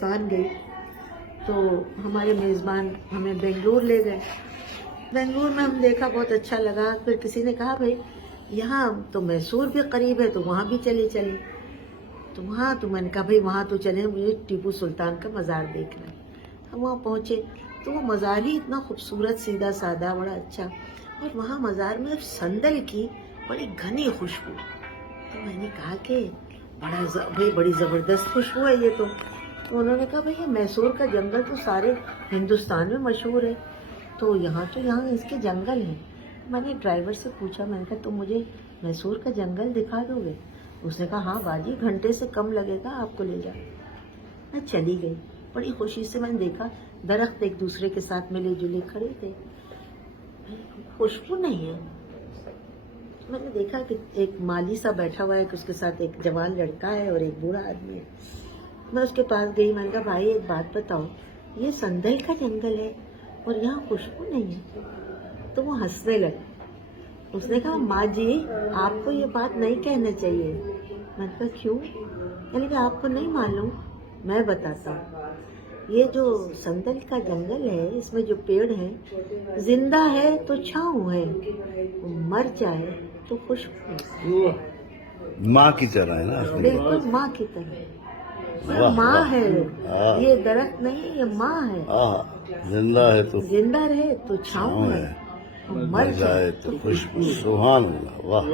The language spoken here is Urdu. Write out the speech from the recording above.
ہندوستان گئی تو ہمارے میزبان ہمیں بنگلور لے گئے. بنگلور میں ہم دیکھا، بہت اچھا لگا. پھر کسی نے کہا بھائی یہاں تو میسور بھی قریب ہے تو وہاں بھی چلے تو وہاں تو میں نے کہا بھائی وہاں تو چلیں، مجھے ٹیپو سلطان کا مزار دیکھنا ہے. ہم وہاں پہنچے تو وہ مزار ہی اتنا خوبصورت، سیدھا سادہ، بڑا اچھا. اور وہاں مزار میں سندل کی بڑی گھنی خوشبو. تو میں نے کہا کہ بھائی بڑی زبردست خوشبو ہے یہ تو. انہوں نے کہا بھائی یہ میسور کا جنگل تو سارے ہندوستان میں مشہور ہے، تو یہاں اس کے جنگل ہیں. میں نے ڈرائیور سے پوچھا، میں نے کہا تم مجھے میسور کا جنگل دکھا دو گے؟ اس نے کہا ہاں باجی، گھنٹے سے کم لگے گا آپ کو لے جا. میں چلی گئی. بڑی خوشی سے میں نے دیکھا درخت ایک دوسرے کے ساتھ ملے جلے کھڑے تھے. خوشبو نہیں ہے. میں نے دیکھا کہ ایک مالی سا بیٹھا ہوا ہے کہ اس کے ساتھ ایک جوان لڑکا ہے اور ایک بوڑھا آدمی ہے. میں اس کے پاس گئی. میں نے کہا بھائی ایک بات بتاؤ، یہ سندل کا جنگل ہے اور یہاں خوشبو نہیں ہے. تو وہ ہنسنے لگا. اس نے کہا ماں جی آپ کو یہ بات نہیں کہنا چاہیے. میں نے کہا کیوں؟ یعنی کہ آپ کو نہیں معلوم؟ میں بتاتا ہوں. یہ جو سندل کا جنگل ہے اس میں جو پیڑ ہیں، زندہ ہے تو چھاؤں ہے، مر جائے تو خوشبو ہے. ماں کی طرح ہے نا. بالکل ماں کی طرح. یہ واہ ماں واہ. ہے، ہاں یہ درخت نہیں، یہ ماں ہے. زندہ ہے تو زندہ رہے تو چھاؤں چھاؤں ہے، ہے، اور مر جائے تو خوشبو. سبحان اللہ. واہ.